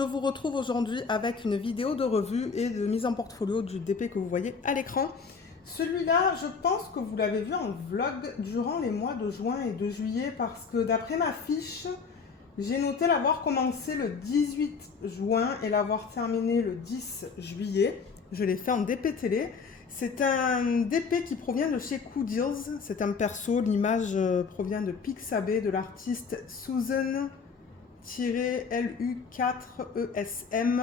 je vous retrouve aujourd'hui avec une vidéo de revue et de mise en portfolio du DP que vous voyez à l'écran. Celui-là, je pense que vous l'avez vu en vlog durant les mois de juin et de juillet parce que d'après ma fiche, j'ai noté l'avoir commencé le 18 juin et l'avoir terminé le 10 juillet. Je l'ai fait en DP télé. C'est un DP qui provient de chez Cool Deals. C'est un perso, l'image provient de Pixabay, de l'artiste Susan-LU4ESM.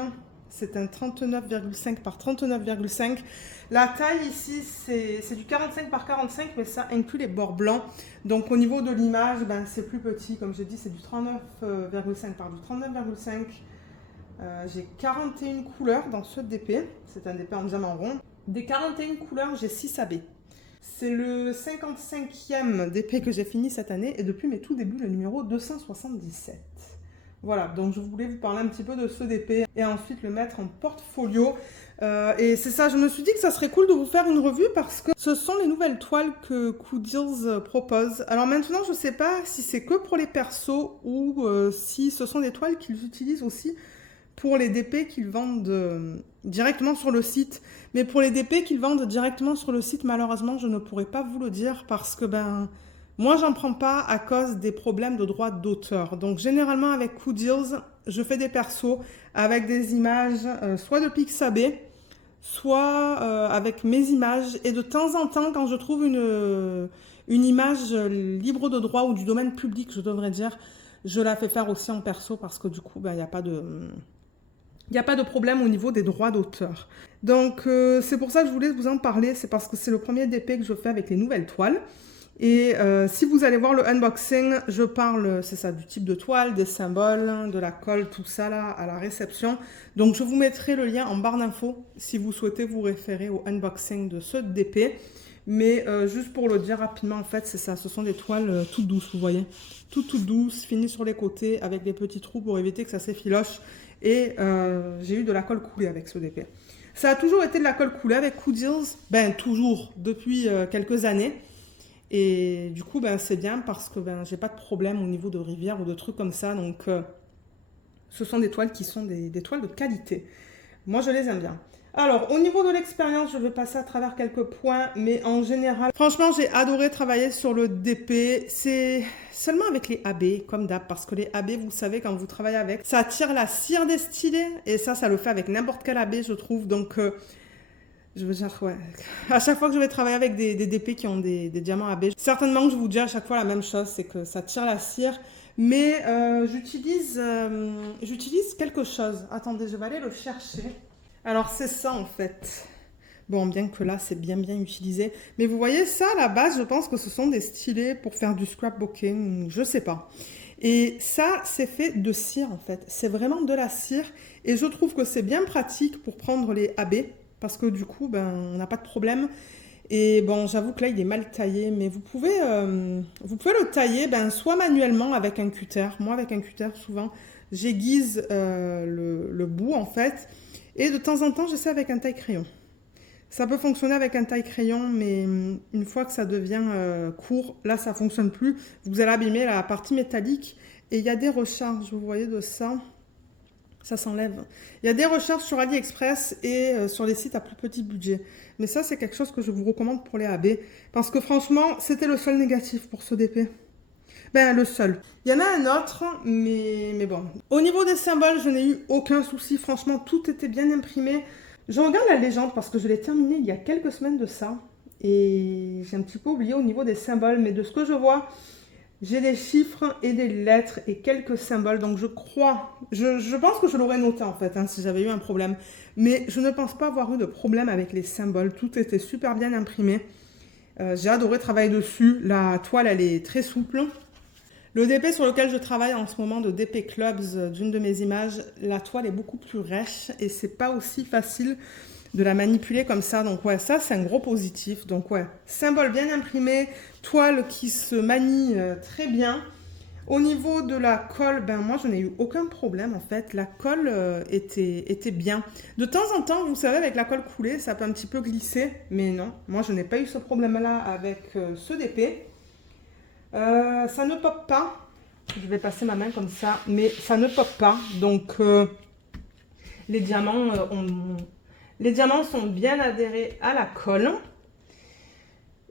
C'est un 39,5 par 39,5. La taille ici, c'est du 45 par 45, mais ça inclut les bords blancs. Donc au niveau de l'image, c'est plus petit. Comme je dis, c'est du 39,5 par du 39,5. J'ai 41 couleurs dans ce DP. C'est un DP en diamant rond. Des 41 couleurs, j'ai 6 AB. C'est le 55e DP que j'ai fini cette année et depuis mes tout débuts, le numéro 277. Voilà, donc je voulais vous parler un petit peu de ce DP et ensuite le mettre en portfolio. Et c'est ça, je me suis dit que ça serait cool de vous faire une revue parce que ce sont les nouvelles toiles que Cool Deals propose. Alors maintenant, je ne sais pas si c'est que pour les persos ou si ce sont des toiles qu'ils utilisent aussi pour les DP qu'ils vendent directement sur le site. Mais pour les DP qu'ils vendent directement sur le site, malheureusement, je ne pourrais pas vous le dire parce que moi, j'en prends pas à cause des problèmes de droit d'auteur. Donc, généralement, avec Cool Deals, je fais des persos avec des images soit de Pixabay, soit avec mes images. Et de temps en temps, quand je trouve une image libre de droit ou du domaine public, je devrais dire, je la fais faire aussi en perso parce que du coup, il n'y a pas de... Il n'y a pas de problème au niveau des droits d'auteur. Donc, c'est pour ça que je voulais vous en parler. C'est parce que c'est le premier DP que je fais avec les nouvelles toiles. Et si vous allez voir le unboxing, je parle, c'est ça, du type de toile, des symboles, de la colle, tout ça là, à la réception. Donc, je vous mettrai le lien en barre d'infos si vous souhaitez vous référer au unboxing de ce DP. Mais juste pour le dire rapidement, en fait, c'est ça. Ce sont des toiles toutes douces, vous voyez. Toutes douces, finies sur les côtés, avec des petits trous pour éviter que ça s'effiloche. Et j'ai eu de la colle coulée avec ce DP. Ça a toujours été de la colle coulée avec Cool Deals, toujours, depuis quelques années. Et du coup, c'est bien parce que j'ai pas de problème au niveau de rivière ou de trucs comme ça. Donc, ce sont des toiles qui sont des toiles de qualité. Moi, je les aime bien. Alors, au niveau de l'expérience, je vais passer à travers quelques points, mais en général, franchement, j'ai adoré travailler sur le DP. C'est seulement avec les AB, comme d'hab, parce que les AB, vous savez, quand vous travaillez avec, ça attire la cire des stylés, et ça le fait avec n'importe quel AB, je trouve. Donc, je veux dire, ouais, à chaque fois que je vais travailler avec des DP qui ont des diamants AB, certainement que je vous dis à chaque fois la même chose, c'est que ça tire la cire. Mais j'utilise quelque chose. Attendez, je vais aller le chercher. Alors, c'est ça, en fait. Bon, bien que là, c'est bien utilisé. Mais vous voyez, ça, à la base, je pense que ce sont des stylés pour faire du scrapbooking, je sais pas. Et ça, c'est fait de cire, en fait. C'est vraiment de la cire. Et je trouve que c'est bien pratique pour prendre les AB. Parce que du coup, on n'a pas de problème. Et bon, j'avoue que là, il est mal taillé. Mais vous pouvez le tailler soit manuellement avec un cutter. Moi, avec un cutter, souvent, j'aiguise le bout, en fait. Et de temps en temps, j'essaie avec un taille-crayon. Ça peut fonctionner avec un taille-crayon, mais une fois que ça devient court, là, ça ne fonctionne plus. Vous allez abîmer la partie métallique. Et il y a des recharges, vous voyez, de ça. Ça s'enlève. Il y a des recharges sur AliExpress et sur les sites à plus petit budget. Mais ça, c'est quelque chose que je vous recommande pour les AB. Parce que franchement, c'était le seul négatif pour ce DP. Le seul. Il y en a un autre, mais bon. Au niveau des symboles, je n'ai eu aucun souci. Franchement, tout était bien imprimé. Je regarde la légende parce que je l'ai terminé il y a quelques semaines de ça. Et j'ai un petit peu oublié au niveau des symboles. Mais de ce que je vois, j'ai des chiffres et des lettres et quelques symboles. Donc je crois, je pense que je l'aurais noté en fait, si j'avais eu un problème. Mais je ne pense pas avoir eu de problème avec les symboles. Tout était super bien imprimé. J'ai adoré travailler dessus. La toile, elle est très souple. Le DP sur lequel je travaille en ce moment de DP Clubs, d'une de mes images, la toile est beaucoup plus rêche et c'est pas aussi facile de la manipuler comme ça. Donc ouais, ça c'est un gros positif. Donc ouais, symbole bien imprimé, toile qui se manie très bien. Au niveau de la colle, moi je n'ai eu aucun problème en fait. La colle était bien. De temps en temps, vous savez, avec la colle coulée, ça peut un petit peu glisser. Mais non, moi je n'ai pas eu ce problème-là avec ce DP. Ça ne pop pas. Je vais passer ma main comme ça, mais ça ne pop pas. Donc les diamants, les diamants sont bien adhérés à la colle.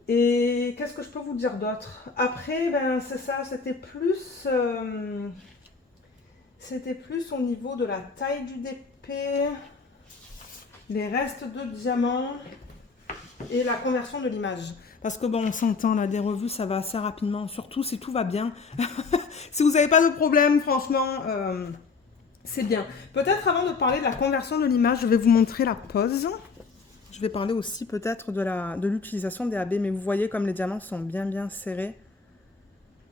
Et qu'est-ce que je peux vous dire d'autre? Après, ben, c'est ça, c'était plus au niveau de la taille du DP, les restes de diamants et la conversion de l'image. Parce que bon, on s'entend là, des revues, ça va assez rapidement, surtout si tout va bien. Si vous n'avez pas de problème, franchement, c'est bien. Peut-être avant de parler de la conversion de l'image, je vais vous montrer la pose. Je vais parler aussi peut-être de l'utilisation des AB, mais vous voyez comme les diamants sont bien serrés.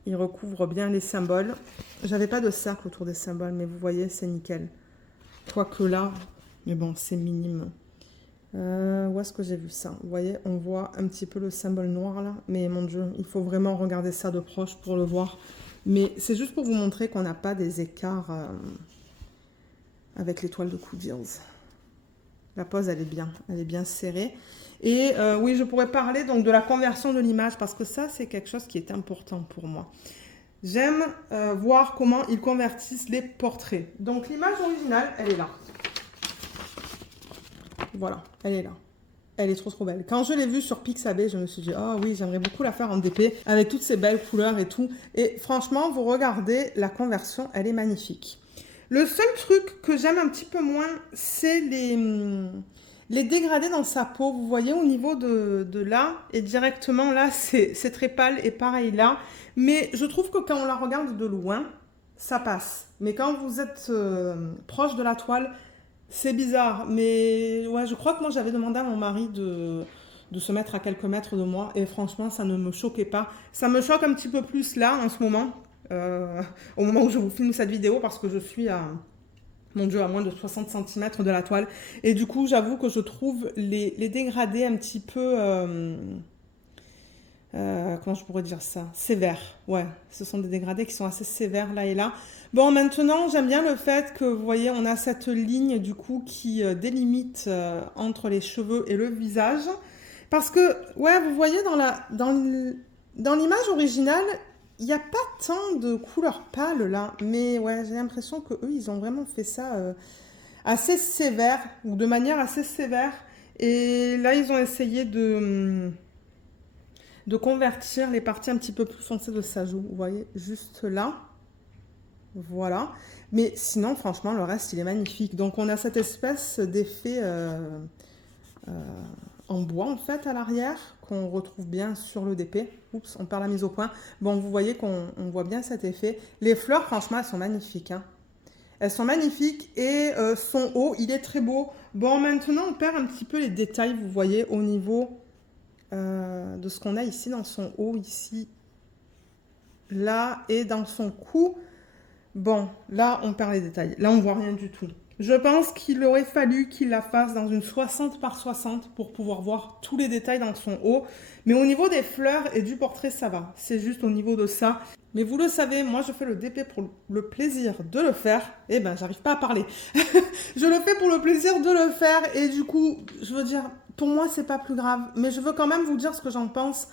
Ils recouvrent bien les symboles. J'avais pas de cercle autour des symboles, mais vous voyez, c'est nickel. Quoique là, mais bon, c'est minime. Où est-ce que j'ai vu ça? Vous voyez, on voit un petit peu le symbole noir là. Mais mon Dieu, il faut vraiment regarder ça de proche pour le voir. Mais c'est juste pour vous montrer qu'on n'a pas des écarts avec l'étoile de Coudils. La pose, elle est bien serrée. Et oui, je pourrais parler donc de la conversion de l'image parce que ça, c'est quelque chose qui est important pour moi. J'aime voir comment ils convertissent les portraits. Donc l'image originale, elle est là. Voilà, elle est là. Elle est trop belle. Quand je l'ai vue sur Pixabay, je me suis dit, oh oui, j'aimerais beaucoup la faire en DP avec toutes ces belles couleurs et tout. Et franchement, vous regardez, la conversion, elle est magnifique. Le seul truc que j'aime un petit peu moins, c'est les dégradés dans sa peau. Vous voyez au niveau de là et directement là, c'est très pâle et pareil là. Mais je trouve que quand on la regarde de loin, ça passe. Mais quand vous êtes proche de la toile, c'est bizarre. Mais ouais, je crois que moi j'avais demandé à mon mari de se mettre à quelques mètres de moi. Et franchement, ça ne me choquait pas. Ça me choque un petit peu plus là en ce moment. Au moment où je vous filme cette vidéo parce que je suis à, mon Dieu, à moins de 60 cm de la toile. Et du coup, j'avoue que je trouve les dégradés un petit peu... comment je pourrais dire ça? Sévères. Ouais, ce sont des dégradés qui sont assez sévères là et là. Bon, maintenant, j'aime bien le fait que, vous voyez, on a cette ligne du coup qui délimite entre les cheveux et le visage. Parce que, ouais, vous voyez, dans l'image originale, il n'y a pas tant de couleurs pâles là. Mais ouais, j'ai l'impression qu'eux, ils ont vraiment fait ça assez sévère, ou de manière assez sévère. Et là, ils ont essayé de convertir les parties un petit peu plus foncées de sa joue. Vous voyez, juste là. Voilà. Mais sinon, franchement, le reste, il est magnifique. Donc, on a cette espèce d'effet en bois, en fait, à l'arrière, qu'on retrouve bien sur le DP. Oups, on perd la mise au point. Bon, vous voyez qu'on voit bien cet effet. Les fleurs, franchement, elles sont magnifiques. Hein. Elles sont magnifiques et son haut, il est très beau. Bon, maintenant, on perd un petit peu les détails, vous voyez, au niveau... de ce qu'on a ici dans son haut, ici, là, et dans son cou. Bon, là, on perd les détails. Là, on voit rien du tout. Je pense qu'il aurait fallu qu'il la fasse dans une 60 par 60 pour pouvoir voir tous les détails dans son haut. Mais au niveau des fleurs et du portrait, ça va. C'est juste au niveau de ça. Mais vous le savez, moi, je fais le DP pour le plaisir de le faire. Eh ben, j'arrive pas à parler. Je le fais pour le plaisir de le faire. Et du coup, je veux dire... Pour moi, c'est pas plus grave, mais je veux quand même vous dire ce que j'en pense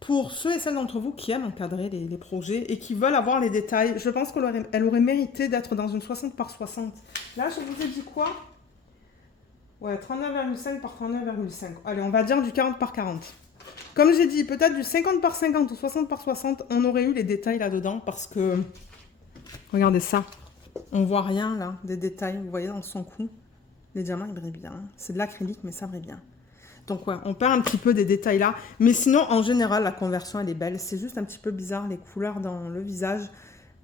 pour ceux et celles d'entre vous qui aiment encadrer les projets et qui veulent avoir les détails. Je pense qu'elle aurait mérité d'être dans une 60 par 60. Là, je vous ai dit quoi? Ouais, 39,5 par 39,5. Allez, on va dire du 40 par 40. Comme j'ai dit, peut-être du 50 par 50 ou 60 par 60, on aurait eu les détails là-dedans parce que... Regardez ça. On voit rien, là, des détails, vous voyez, dans son cou. Les diamants, ils brillent bien. C'est de l'acrylique, mais ça brille bien. Donc, ouais, on perd un petit peu des détails là. Mais sinon, en général, la conversion, elle est belle. C'est juste un petit peu bizarre, les couleurs dans le visage.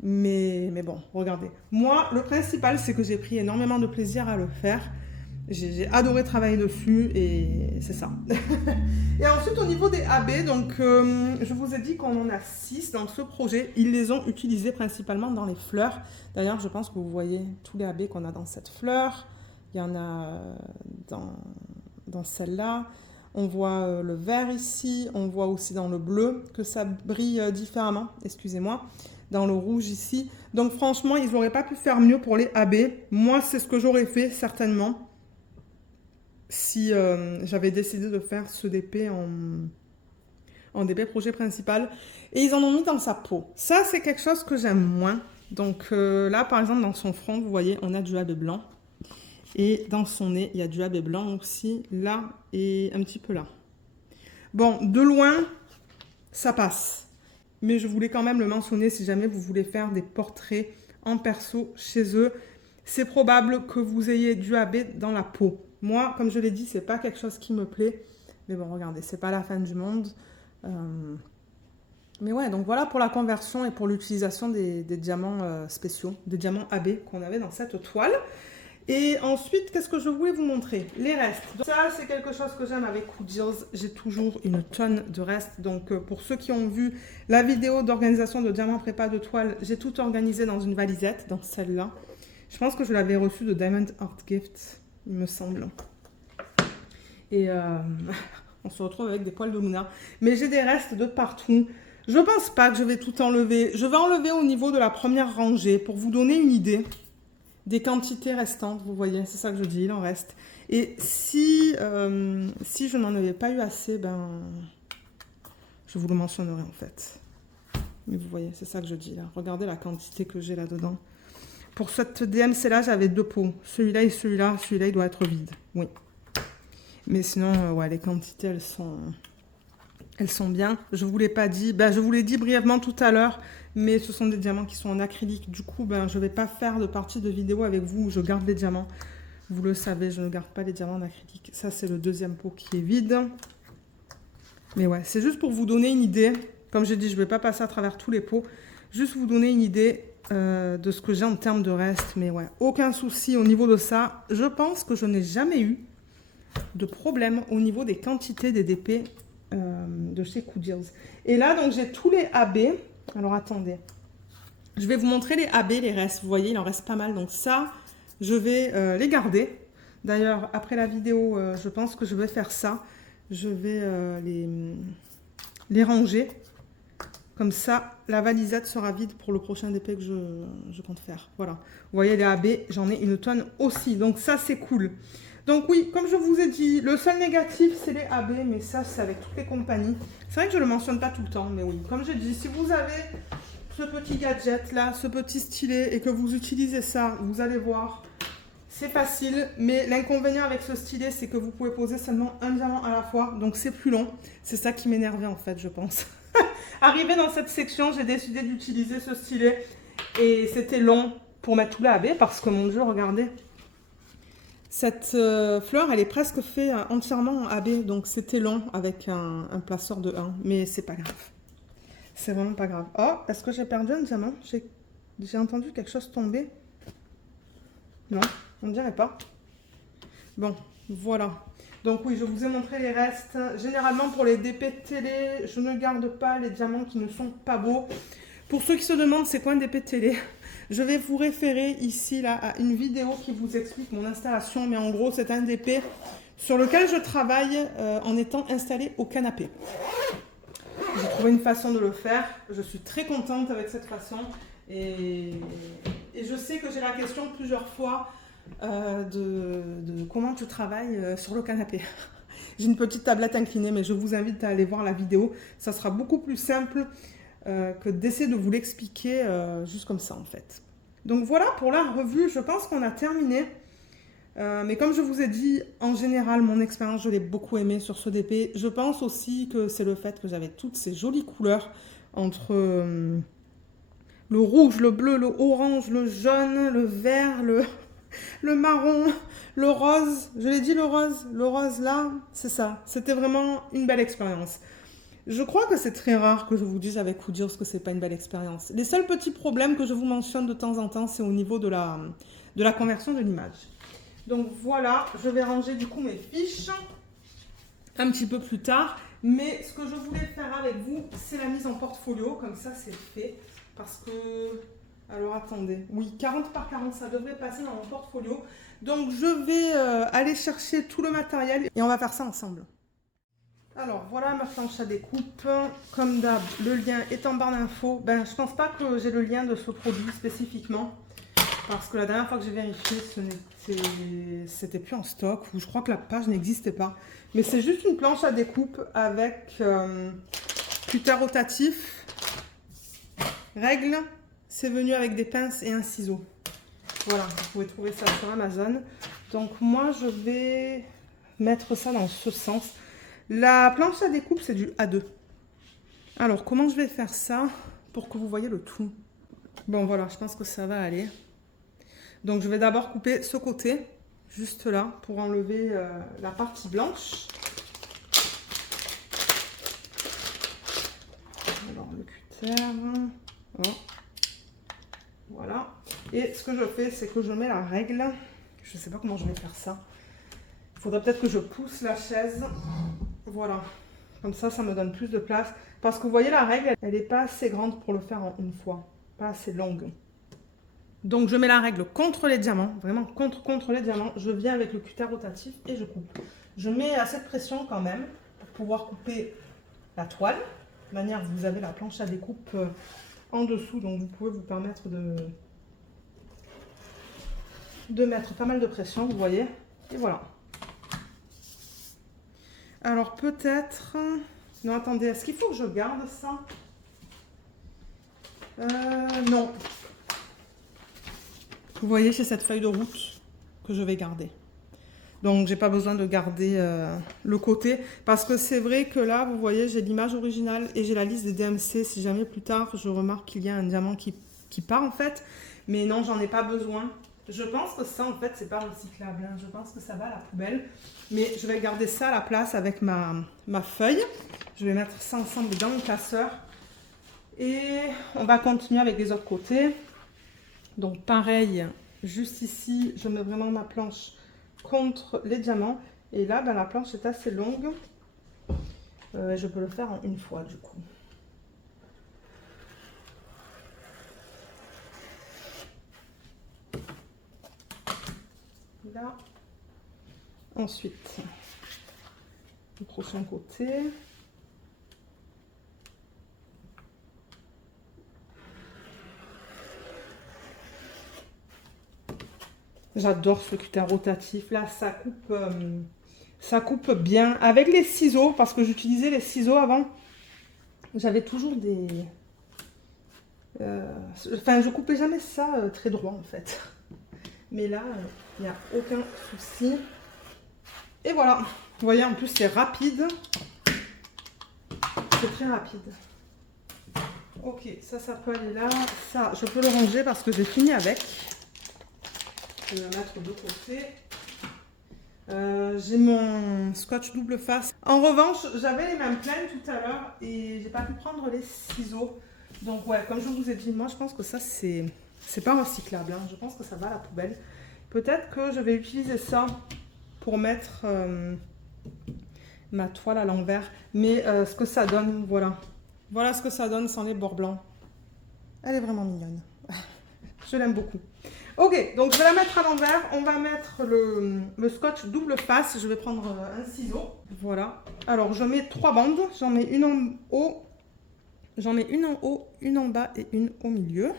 Mais bon, regardez. Moi, le principal, c'est que j'ai pris énormément de plaisir à le faire. J'ai adoré travailler dessus et c'est ça. Et ensuite, au niveau des AB, donc, je vous ai dit qu'on en a 6 dans ce projet. Ils les ont utilisés principalement dans les fleurs. D'ailleurs, je pense que vous voyez tous les AB qu'on a dans cette fleur. Il y en a dans celle-là. On voit le vert ici. On voit aussi dans le bleu que ça brille différemment. Excusez-moi. Dans le rouge ici. Donc franchement, ils n'auraient pas pu faire mieux pour les AB. Moi, c'est ce que j'aurais fait certainement. Si j'avais décidé de faire ce DP en DP projet principal. Et ils en ont mis dans sa peau. Ça, c'est quelque chose que j'aime moins. Donc là, par exemple, dans son front, vous voyez, on a du AB blanc. Et dans son nez, il y a du AB blanc aussi, là et un petit peu là. Bon, de loin, ça passe. Mais je voulais quand même le mentionner si jamais vous voulez faire des portraits en perso chez eux. C'est probable que vous ayez du AB dans la peau. Moi, comme je l'ai dit, c'est pas quelque chose qui me plaît. Mais bon, regardez, c'est pas la fin du monde. Mais ouais, donc voilà pour la conversion et pour l'utilisation des diamants spéciaux, des diamants AB qu'on avait dans cette toile. Et ensuite, qu'est-ce que je voulais vous montrer? Les restes. Donc, ça, c'est quelque chose que j'aime avec Woodills. J'ai toujours une tonne de restes. Donc, pour ceux qui ont vu la vidéo d'organisation de diamants prépa de toile, j'ai tout organisé dans une valisette, dans celle-là. Je pense que je l'avais reçue de Diamond Art Gift, il me semble. Et on se retrouve avec des poils de Luna. Mais j'ai des restes de partout. Je pense pas que je vais tout enlever. Je vais enlever au niveau de la première rangée pour vous donner une idée des quantités restantes. Vous voyez, c'est ça que je dis, il en reste. Et si je n'en avais pas eu assez, ben, je vous le mentionnerai en fait. Mais vous voyez, c'est ça que je dis là. Regardez la quantité que j'ai là-dedans. Pour cette DMC-là, j'avais 2 pots. Celui-là et celui-là. Celui-là, il doit être vide. Oui. Mais sinon, ouais, les quantités, elles sont bien. Je vous l'ai pas dit. Ben, je vous l'ai dit brièvement tout à l'heure. Mais ce sont des diamants qui sont en acrylique. Du coup, ben, je ne vais pas faire de partie de vidéo avec vous où je garde les diamants. Vous le savez, je ne garde pas les diamants en acrylique. Ça, c'est le deuxième pot qui est vide. Mais ouais, c'est juste pour vous donner une idée. Comme j'ai dit, je ne vais pas passer à travers tous les pots. Juste vous donner une idée de ce que j'ai en termes de reste. Mais ouais, aucun souci au niveau de ça. Je pense que je n'ai jamais eu de problème au niveau des quantités des DP de chez Woodills. Et là, donc, j'ai tous les AB. Alors, attendez. Je vais vous montrer les AB, les restes. Vous voyez, il en reste pas mal. Donc ça, je vais les garder. D'ailleurs, après la vidéo, je pense que je vais faire ça. Je vais les ranger. Comme ça, la valisette sera vide pour le prochain DP que je compte faire. Voilà. Vous voyez, les AB, j'en ai une tonne aussi. Donc ça, c'est cool. Donc oui, comme je vous ai dit, le seul négatif, c'est les AB. Mais ça, c'est avec toutes les compagnies. C'est vrai que je ne le mentionne pas tout le temps. Mais oui, comme j'ai dit, si vous avez ce petit gadget-là, ce petit stylet, et que vous utilisez ça, vous allez voir, c'est facile. Mais l'inconvénient avec ce stylet, c'est que vous pouvez poser seulement un diamant à la fois. Donc c'est plus long. C'est ça qui m'énervait en fait, je pense. Arrivé dans cette section, j'ai décidé d'utiliser ce stylet et c'était long pour mettre tout les AB parce que mon Dieu, regardez, cette fleur, elle est presque faite entièrement en AB, donc c'était long avec un placeur de 1, mais c'est pas grave. C'est vraiment pas grave. Oh, est-ce que j'ai perdu un diamant? J'ai entendu quelque chose tomber. Non, on ne dirait pas. Bon, voilà. Donc oui, je vous ai montré les restes. Généralement, pour les DP télé, je ne garde pas les diamants qui ne sont pas beaux. Pour ceux qui se demandent c'est quoi un DP télé, je vais vous référer ici là, à une vidéo qui vous explique mon installation. Mais en gros, c'est un DP sur lequel je travaille en étant installé au canapé. J'ai trouvé une façon de le faire. Je suis très contente avec cette façon. Et je sais que j'ai la question plusieurs fois. De comment tu travailles sur le canapé. J'ai une petite tablette inclinée, mais je vous invite à aller voir la vidéo. Ça sera beaucoup plus simple que d'essayer de vous l'expliquer juste comme ça en fait. Donc voilà pour la revue, je pense qu'on a terminé. Mais comme je vous ai dit, en général, mon expérience, je l'ai beaucoup aimée sur ce DP. Je pense aussi que c'est le fait que j'avais toutes ces jolies couleurs entre le rouge, le bleu, le orange, le jaune, le vert, le marron, le rose, je l'ai dit le rose là, c'est ça. C'était vraiment une belle expérience. Je crois que c'est très rare que je vous dise avec Woodills que c'est pas une belle expérience. Les seuls petits problèmes que je vous mentionne de temps en temps, c'est au niveau de la conversion de l'image. Donc voilà, je vais ranger du coup mes fiches un petit peu plus tard. Mais ce que je voulais faire avec vous, c'est la mise en portfolio, comme ça c'est fait. Parce que... Alors attendez, oui, 40 par 40, ça devrait passer dans mon portfolio. Donc je vais aller chercher tout le matériel et on va faire ça ensemble. Alors voilà ma planche à découpe. Comme d'hab, le lien est en barre d'infos. Ben, je pense pas que j'ai le lien de ce produit spécifiquement. Parce que la dernière fois que j'ai vérifié, c'était plus en stock. Ou je crois que la page n'existait pas. Mais c'est juste une planche à découpe avec cutter rotatif, règle. C'est venu avec des pinces et un ciseau. Voilà, vous pouvez trouver ça sur Amazon. Donc moi, je vais mettre ça dans ce sens. La planche à découpe, c'est du A2. Alors, comment je vais faire ça pour que vous voyez le tout? Bon, voilà, je pense que ça va aller. Donc, je vais d'abord couper ce côté, juste là, pour enlever la partie blanche. Alors, le cutter. Oh. Voilà. Et ce que je fais, c'est que je mets la règle. Je ne sais pas comment je vais faire ça. Il faudrait peut-être que je pousse la chaise. Voilà. Comme ça me donne plus de place. Parce que vous voyez, la règle, elle n'est pas assez grande pour le faire en une fois. Pas assez longue. Donc, je mets la règle contre les diamants. Vraiment contre les diamants. Je viens avec le cutter rotatif et je coupe. Je mets assez de pression quand même pour pouvoir couper la toile. De manière, vous avez la planche à découpe en dessous. Donc, vous pouvez vous permettre de mettre pas mal de pression, vous voyez. Et voilà. Alors peut-être... Non, attendez, est-ce qu'il faut que je garde ça? Non. Vous voyez, c'est cette feuille de route que je vais garder. Donc, j'ai pas besoin de garder le côté. Parce que c'est vrai que là, vous voyez, j'ai l'image originale et j'ai la liste des DMC. Si jamais plus tard, je remarque qu'il y a un diamant qui part, en fait. Mais non, j'en ai pas besoin. Je pense que ça, en fait, c'est pas recyclable. Hein. Je pense que ça va à la poubelle. Mais je vais garder ça à la place avec ma feuille. Je vais mettre ça ensemble dans le classeur. Et on va continuer avec les autres côtés. Donc, pareil, juste ici, je mets vraiment ma planche contre les diamants. Et là, ben, la planche est assez longue. Je peux le faire en une fois, du coup. Là. Ensuite, le prochain côté. J'adore ce cutter rotatif. Là, ça coupe bien. Avec les ciseaux, parce que j'utilisais les ciseaux avant, j'avais toujours des... Enfin, je coupais jamais ça très droit, en fait. Mais là, il n'y a aucun souci. Et voilà. Vous voyez, en plus, c'est rapide. C'est très rapide. Ok, ça peut aller là. Ça, je peux le ranger parce que j'ai fini avec. Je vais le mettre de côté. J'ai mon scotch double face. En revanche, j'avais les mains pleines tout à l'heure et j'ai pas pu prendre les ciseaux. Donc ouais, comme je vous ai dit, moi je pense que ça c'est pas recyclable. Hein. Je pense que ça va à la poubelle. Peut-être que je vais utiliser ça pour mettre ma toile à l'envers. Mais ce que ça donne, voilà. Voilà ce que ça donne sans les bords blancs. Elle est vraiment mignonne. Je l'aime beaucoup. Ok, donc je vais la mettre à l'envers. On va mettre le scotch double face. Je vais prendre un ciseau. Voilà. Alors, je mets 3 bandes. J'en mets une en haut. J'en mets une en haut, une en bas et une au milieu.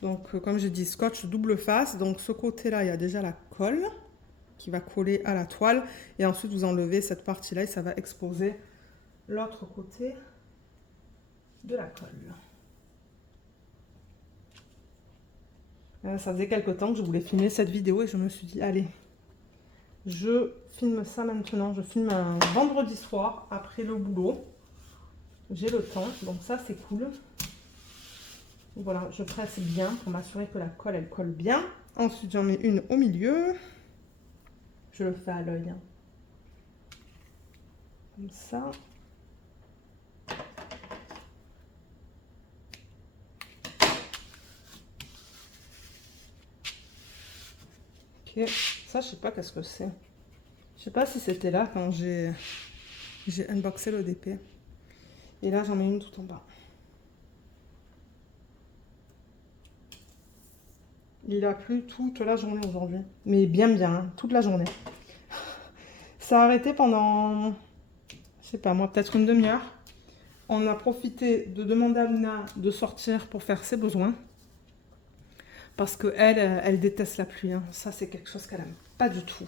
Donc, comme je dis, scotch double face. Donc, ce côté-là, il y a déjà la colle qui va coller à la toile. Et ensuite, vous enlevez cette partie-là et ça va exposer l'autre côté de la colle. Ça faisait quelques temps que je voulais filmer cette vidéo et je me suis dit, allez, je filme ça maintenant. Je filme un vendredi soir après le boulot. J'ai le temps, donc ça c'est cool. Voilà, je presse bien pour m'assurer que la colle, elle colle bien. Ensuite, j'en mets une au milieu. Je le fais à l'œil. Hein. Comme ça. Ok, ça je sais pas qu'est-ce que c'est. Je sais pas si c'était là quand j'ai unboxé l'ODP. Et là, j'en mets une tout en bas. Il a plu toute la journée aujourd'hui. Mais bien, hein, toute la journée. Ça a arrêté pendant, je sais pas moi, peut-être une demi-heure. On a profité de demander à Luna de sortir pour faire ses besoins. Parce qu'elle, elle déteste la pluie. Hein. Ça, c'est quelque chose qu'elle n'aime pas du tout.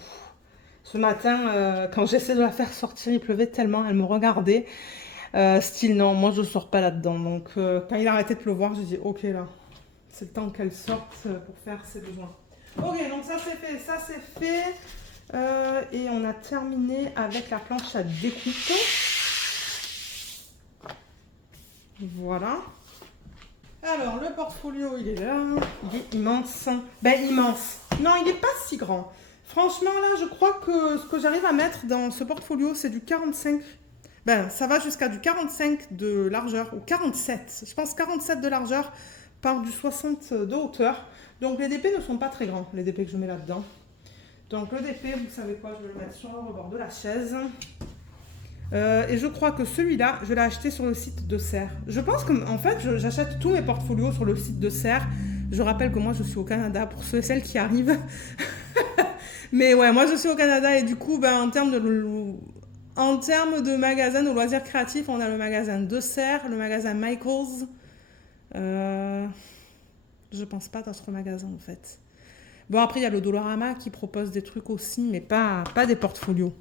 Ce matin, quand j'essaie de la faire sortir, il pleuvait tellement. Elle me regardait. Style, non, moi, je ne sors pas là-dedans. Donc, quand il a arrêté de pleuvoir, j'ai dit, ok, là, c'est le temps qu'elle sorte pour faire ses besoins. Ok, donc ça c'est fait, ça c'est fait. Et on a terminé avec la planche à découpe. Voilà. Alors, le portfolio, il est là. Il est immense. Ben, immense. Non, il n'est pas si grand. Franchement, là, je crois que ce que j'arrive à mettre dans ce portfolio, c'est du 45. Ben, ça va jusqu'à du 45 de largeur, ou 47. Je pense 47 de largeur par du 60 de hauteur. Donc, les DP ne sont pas très grands, les DP que je mets là-dedans. Donc, le DP, vous savez quoi, je vais le mettre sur le rebord de la chaise. Et je crois que celui-là, je l'ai acheté sur le site de Serre. Je pense qu'en fait, j'achète tous mes portfolios sur le site de Serre. Je rappelle que moi, je suis au Canada pour ceux et celles qui arrivent. Mais ouais, moi, je suis au Canada et du coup, ben, en termes de magasins de loisirs créatifs, on a le magasin de Serre, le magasin Michaels. Je pense pas d'autres magasins, en fait. Bon, après, il y a le Dollarama qui propose des trucs aussi, mais pas des portfolios.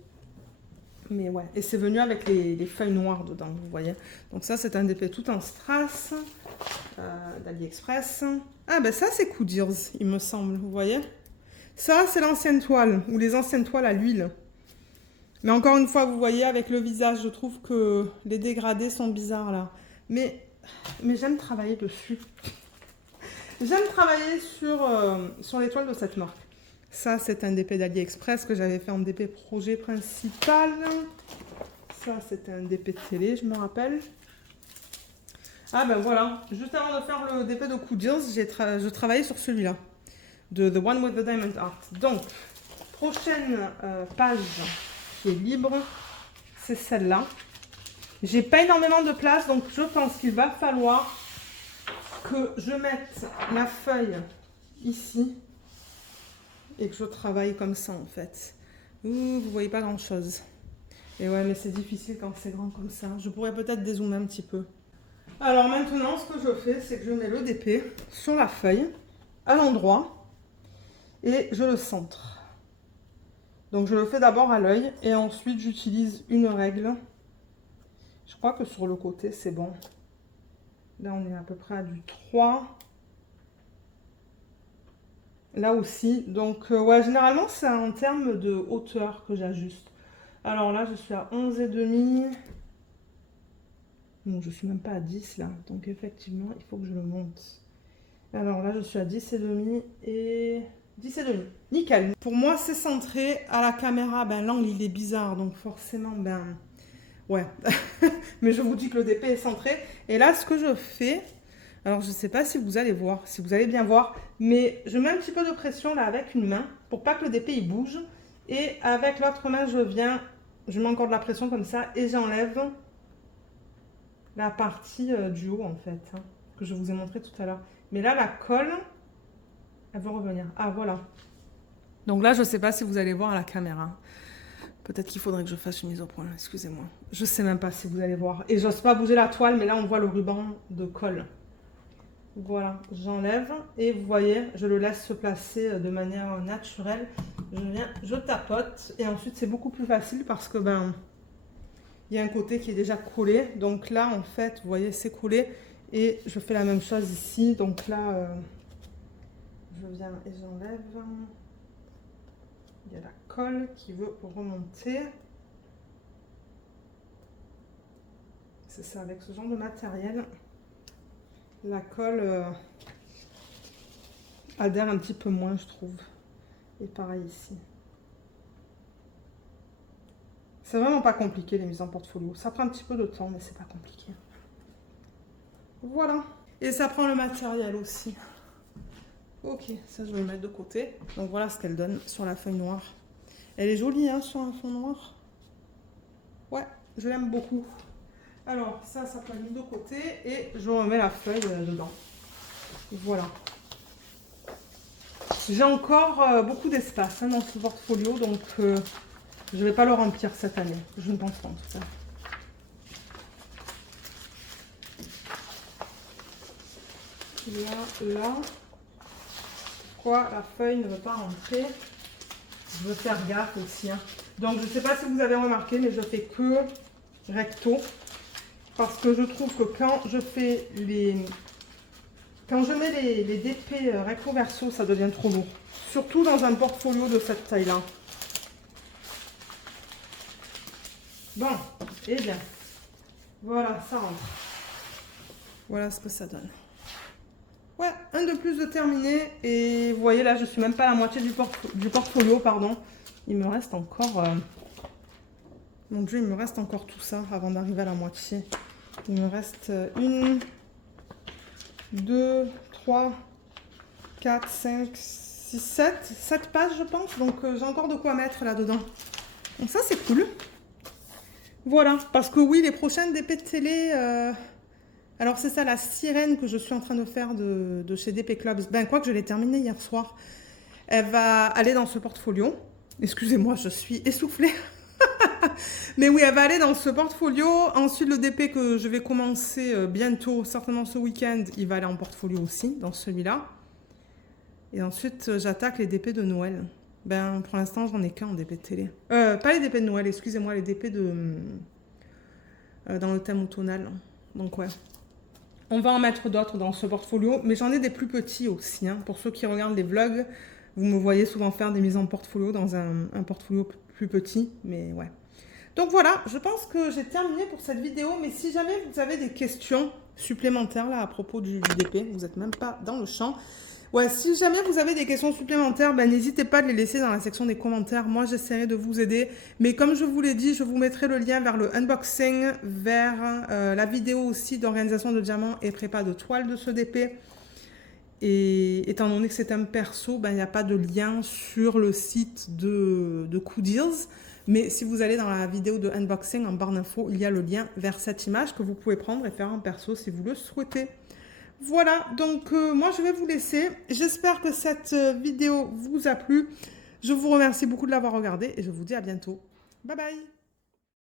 Mais ouais, et c'est venu avec les feuilles noires dedans, vous voyez. Donc ça, c'est un DP tout en strass d'AliExpress. Ah ben ça, c'est Coodiers, il me semble, vous voyez. Ça, c'est l'ancienne toile, ou les anciennes toiles à l'huile. Mais encore une fois, vous voyez, avec le visage, je trouve que les dégradés sont bizarres, là. Mais j'aime travailler dessus. J'aime travailler sur les toiles de cette marque. Ça, c'est un DP d'AliExpress que j'avais fait en DP projet principal. Ça, c'était un DP de télé, je me rappelle. Ah ben voilà, juste avant de faire le DP de Coodiers, je travaillais sur celui-là. De The One with the Diamond Art. Donc, prochaine page qui est libre, c'est celle-là. J'ai pas énormément de place, donc je pense qu'il va falloir que je mette la feuille ici. Et que je travaille comme ça en fait. Ouh, vous voyez pas grand chose. Et ouais, mais c'est difficile quand c'est grand comme ça. Je pourrais peut-être dézoomer un petit peu. Alors maintenant, ce que je fais, c'est que je mets le DP sur la feuille, à l'endroit, et je le centre. Donc je le fais d'abord à l'œil, et ensuite j'utilise une règle. Je crois que sur le côté, c'est bon. Là, on est à peu près à du 3. Là aussi, donc ouais, généralement c'est en termes de hauteur que j'ajuste. Alors là, je suis à 11,5. Non, je suis même pas à 10 là, donc effectivement, il faut que je le monte. Alors là, je suis à 10,5 et 10,5. Nickel. Pour moi, c'est centré. À la caméra, ben l'angle il est bizarre, donc forcément, ben ouais. Mais je vous dis que le DP est centré. Et là, ce que je fais... Alors, je ne sais pas si vous allez voir, si vous allez bien voir, mais je mets un petit peu de pression là avec une main pour pas que le DP il bouge. Et avec l'autre main, je mets encore de la pression comme ça et j'enlève la partie du haut en fait, hein, que je vous ai montré tout à l'heure. Mais là, la colle, elle veut revenir. Ah, voilà. Donc là, je ne sais pas si vous allez voir à la caméra. Peut-être qu'il faudrait que je fasse une mise au point, excusez-moi. Je ne sais même pas si vous allez voir. Et j'ose pas bouger la toile, mais là, on voit le ruban de colle. Voilà, j'enlève et vous voyez, je le laisse se placer de manière naturelle. Je tapote et ensuite c'est beaucoup plus facile parce que ben il y a un côté qui est déjà collé. Donc là en fait, vous voyez, c'est collé et je fais la même chose ici. Donc là, je viens et j'enlève. Il y a la colle qui veut remonter. C'est ça, avec ce genre de matériel. La colle adhère un petit peu moins, je trouve. Et pareil ici. C'est vraiment pas compliqué les mises en portfolio. Ça prend un petit peu de temps, mais c'est pas compliqué. Voilà. Et ça prend le matériel aussi. Ok, ça je vais le mettre de côté. Donc voilà ce qu'elle donne sur la feuille noire. Elle est jolie hein, sur un fond noir. Ouais, je l'aime beaucoup. Alors ça peut être mis de côté et je remets la feuille dedans. Voilà. J'ai encore beaucoup d'espace hein, dans ce portfolio, donc je ne vais pas le remplir cette année. Je ne pense pas en tout cas. Là. Pourquoi la feuille ne veut pas rentrer? Je veux faire gaffe aussi. Hein. Donc je ne sais pas si vous avez remarqué, mais je fais que recto. Parce que je trouve que quand je fais Quand je mets les DP recto verso, ça devient trop lourd. Surtout dans un portfolio de cette taille-là. Bon, et bien. Voilà, ça rentre. Voilà ce que ça donne. Ouais, un de plus de terminé. Et vous voyez là, je suis même pas à la moitié du portfolio, pardon. Il me reste encore... Mon Dieu, il me reste encore tout ça avant d'arriver à la moitié. Il me reste 1, 2, 3, 4, 5, 6, 7 pages, je pense. Donc, j'ai encore de quoi mettre là-dedans. Donc ça, c'est cool. Voilà, parce que oui, les prochaines DP de télé... Alors, c'est ça, la sirène que je suis en train de faire de chez DP Clubs. Ben, quoi que je l'ai terminée hier soir. Elle va aller dans ce portfolio. Excusez-moi, je suis essoufflée. Mais oui, elle va aller dans ce portfolio. Ensuite, le DP que je vais commencer bientôt, certainement ce week-end, il va aller en portfolio aussi, dans celui-là. Et ensuite, j'attaque les DP de Noël. Ben, pour l'instant, j'en ai qu'un en DP de télé. Pas les DP de Noël, excusez-moi, les DP dans le thème automnal. Donc, ouais. On va en mettre d'autres dans ce portfolio, mais j'en ai des plus petits aussi. Hein. Pour ceux qui regardent les vlogs, vous me voyez souvent faire des mises en portfolio dans un portfolio plus petit, mais ouais. Donc voilà, je pense que j'ai terminé pour cette vidéo, mais si jamais vous avez des questions supplémentaires là à propos du DP, vous n'êtes même pas dans le champ. Ouais, si jamais vous avez des questions supplémentaires, ben, n'hésitez pas à les laisser dans la section des commentaires. Moi, j'essaierai de vous aider. Mais comme je vous l'ai dit, je vous mettrai le lien vers le unboxing, vers la vidéo aussi d'organisation de diamants et prépa de toile de ce DP. Et étant donné que c'est un perso, ben, il n'y a pas de lien sur le site de Cool Deals. Mais si vous allez dans la vidéo de unboxing en barre d'infos, il y a le lien vers cette image que vous pouvez prendre et faire en perso si vous le souhaitez. Voilà, donc moi je vais vous laisser. J'espère que cette vidéo vous a plu. Je vous remercie beaucoup de l'avoir regardée et je vous dis à bientôt. Bye bye!